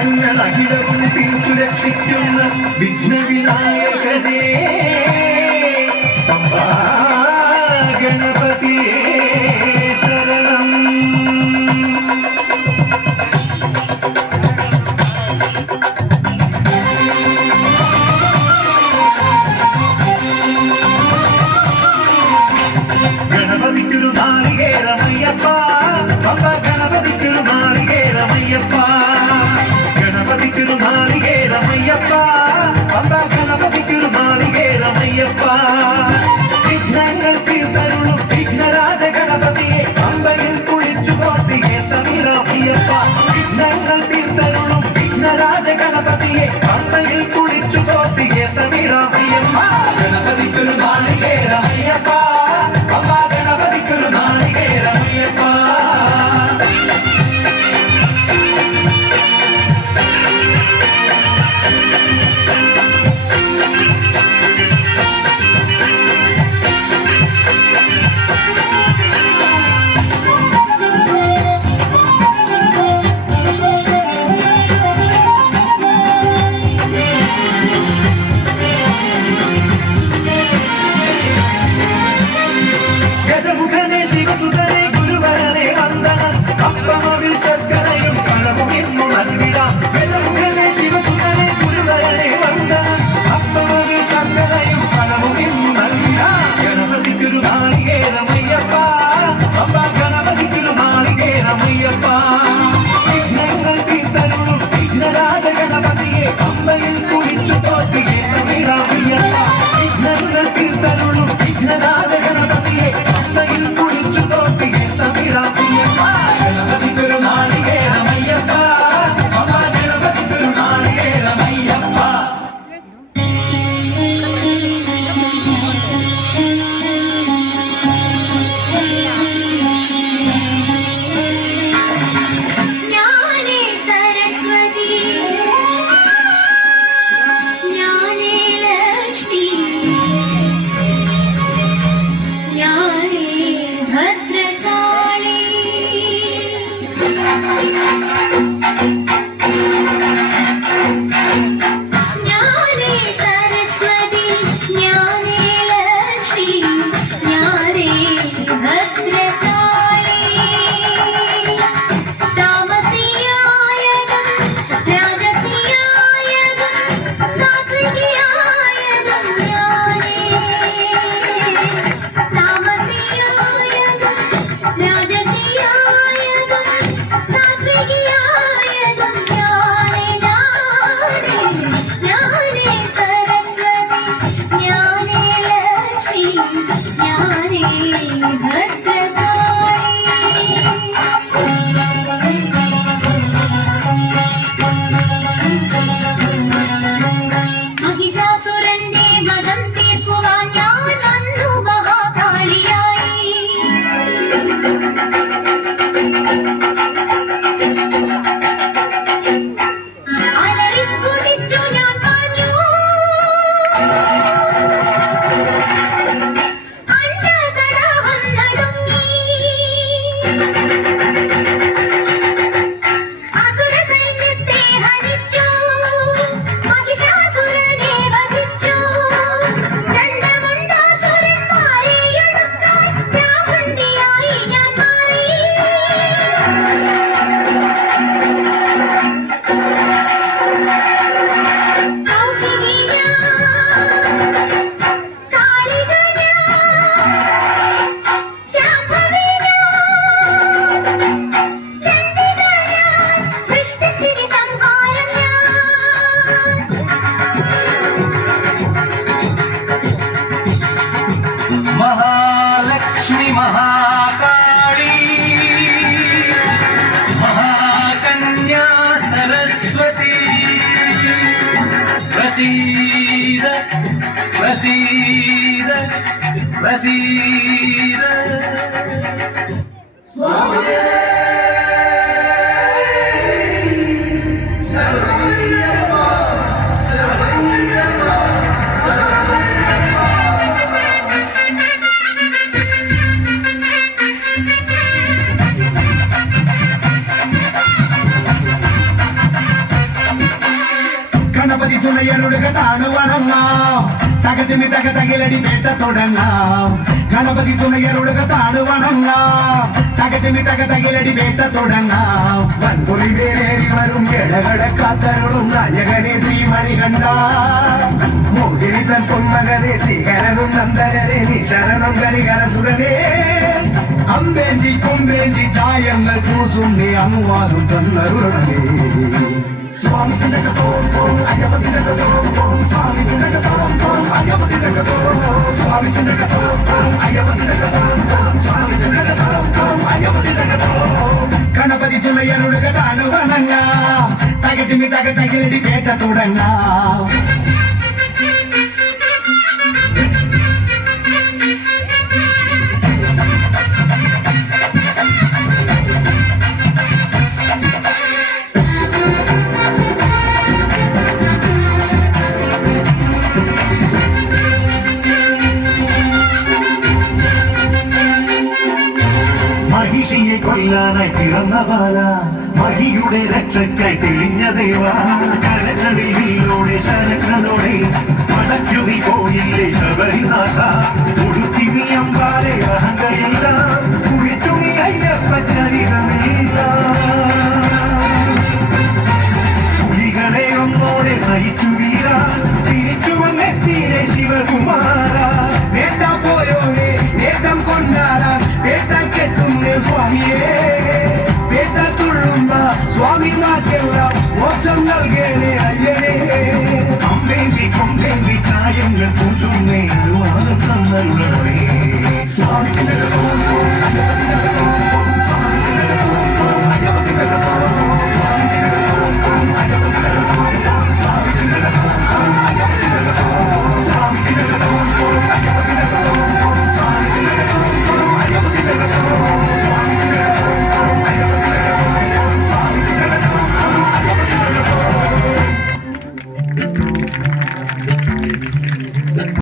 വിഘ്നങ്ങൾ അഖിലവും തീർത്തു രക്ഷിക്കുന്ന വിഘ്നവിനായകനേ പമ്പാ ഗണപതിയേ ശരണം. ഗണപതിക്കൊരു നാളികേരമയ്യപ്പ പമ്പ ഗണപതിക്കൊരു നാളികേരമയ്യപ്പ ഗണപതിക്കൊരു നാളികേരമയ്യപ്പ പമ്പ ഗണപതിക്കൊരു നാളികേരമയ്യപ്പ വിഘ്നങ്ങൾ തീർത്തരുളും വിഘ്നരാജ ഗണപതിയെ പമ്പയിൽ കുളിച്ചു കോർത്തിയെ തമിഴയ്യപ്പ വിഘ്നങ്ങൾ തീർത്തരുളും വിഘ്നരാജ ഗണപതിയെ പമ്പയിൽ കുളിച്ചു കോർത്തിയെ തമിഴയ്യപ്പ ഗണപതിക്കൊരു നാളികേരമയ്യപ്പ പമ്പ ഗണപതിക്കൊരു നാളികേരമയ്യപ്പ. ഗജമുഖനെ ശിവസുതനെ ഗുരുവരനെ വന്ദനം അപ്പമവിൽ ശർക്കരയും പഴവും ഇന്നു നൽകിടാം. ഗജമുഖനെ ശിവസുതനെ ഗുരുവരനെ വന്ദനം അപ്പമവിൽ ശർക്കരയും പഴവും ഇന്നു നൽകിടാം. ഗണപതിക്കൊരു നാളികേരമയ്യപ്പ പമ്പ ഗണപതിക്കൊരു നാളികേരമയ്യപ്പ വിഘ്നങ്ങൾ തീർത്തരുളും വിഘ്നരാജ ഗണപതിയെ പമ്പയിൽ കുളിച്ചു തോർത്തിയെ തമിഴയ്യപ്പ വിഘ്നങ്ങൾ തീർത്തരുളും വിഘ്നരാജ ഗണപതിയെ പമ്പയിൽ കുളിച്ചു തോർത്തിയെ തമിഴയ്യപ്പ ഗണപതിക്കൊരു നാളികേരമയ്യപ്പ പമ്പ ഗണപതിക്കൊരു നാളികേരമയ്യപ്പ. ജ്ഞാനേ സരസ്വതി ജ്ഞാനേ ലക്ഷ്മി ജ്ഞാനേ ഭദ്രകാളി ജ്ഞാനേ സരസ്വതി ജ്ഞാനേ ലക്ഷ്മി ജ്ഞാനേ ഭദ്രകാളി താമസിയായകം രാജസിയായകം സാത്വികിയായകം ജ്ഞാനേ താമസിയായകം രാജസിയായകം സാത്വികിയായകം ജ്ഞാനേ ജ്ഞാനേ സരസ്വതി ജ്ഞാനേ ലക്ഷ്മി ജ്ഞാനേ ഭദ്രകാളി. മഹിഷാസുരന്റെ മതം തീർക്കുവാൻ ഞാൻ വന്നു മഹാകാളിയായി. അലറിക്കുതിച്ചു ഞാൻ പാഞ്ഞു അണ്ടകടാഹം നടുങ്ങി അസുര സൈന്യത്തെ ഹനിച്ചു മഹിഷാസുരനെ വധിച്ചു ദണ്ഡമുണ്ടാസുരന്മാരെ ഒടുക്കാൻ ചാമുണ്ഡിയായി ഞാൻ മാറി. കൗശികി ഞാൻ കാളിക ഞാൻ ശാംഭവി ഞാൻ ചണ്ഡിക ഞാൻ സൃഷ്ടിസ്ഥിതി സംഹാരം ഞാൻ. മഹാലക്ഷ്മി മഹാകാളി മഹാകന്യാ സരസ്വതി പ്രസീദ പ്രസീദ പ്രസീദ. തുണയരുളുക താണുവണങ്ങാം തകതിമി തകതകിലടി വേട്ട തുടങ്ങാം ഗണപതി തുണയരുളുക താണുവണങ്ങാം തകതിമി തകതകിലടി വേട്ട തുടങ്ങാം വൻപുറി വേലേറി വരും ഇടകളെ കാത്തരുളും നായകനെ ശ്രീമണി കണ്ട മോഹിനി തൻ പൊന്മകനെ ശ്രീകരനും നന്ദനരെ നീ ശരണം കരികര സുരനേ അമ്പേന്തി കൊമ്പേന്തി തായങ്ങൾ പൂസും നീ അനുവാദം തന്നരുളണേ സ്വാമി തിലകത്തോം തോം അയ്യപ്പ തിലകത്തോം തോം സ്വാമി തിലകത്തോം തോം അയ്യപ്പ തിലകത്തോം സ്വാമി തിലകത്തോം തോം അയ്യപ്പ തിലകത്തോം തോം സ്വാമി തിലകത്തോം തോം അയ്യപ്പ തിലകത്തോം ഗണപതി തുണയരുളുക താണുവണങ്ങാം തകതിമി തകതകിലടി വേട്ട തുടങ്ങാം മഹിഷിയെ കൊല്ലാനായി പിറന്ന ബാല മഹിയുടെ രക്ഷയ്ക്കായി തെളിഞ്ഞ ദേവ കരകളിൽ വില്ലോടെ ശരങ്ങളോടെ മടക്കുവി പോയില്ലേ ശബരിനാഥ ഉടുത്തി നീ അമ്പാലെ അഹങ്കയില്ല കുളിച്ചു നീ അയ്യപ്പ ചരിതമേല പുലികളെ ഒന്നോടെ നയിച്ചു വീര തിരിച്ചു വന്നെത്തിയിലെ ശിവകുമാര വേണ്ട പോയോനെ നേട്ടം കൊണ്ടാടാൻ വേട്ട കെട്ടുന്ന സ്വാമിയേ വേട്ട തുള്ളുന്ന സ്വാമിമാർക്കെല്ലാം മോക്ഷം നൽകേനെ അയ്യനേ അമ്പേന്തി കൊമ്പേന്തി കായങ്ങൾ പൂശുന്നേ അനുവാദം തന്നരുളേ സ്വാമി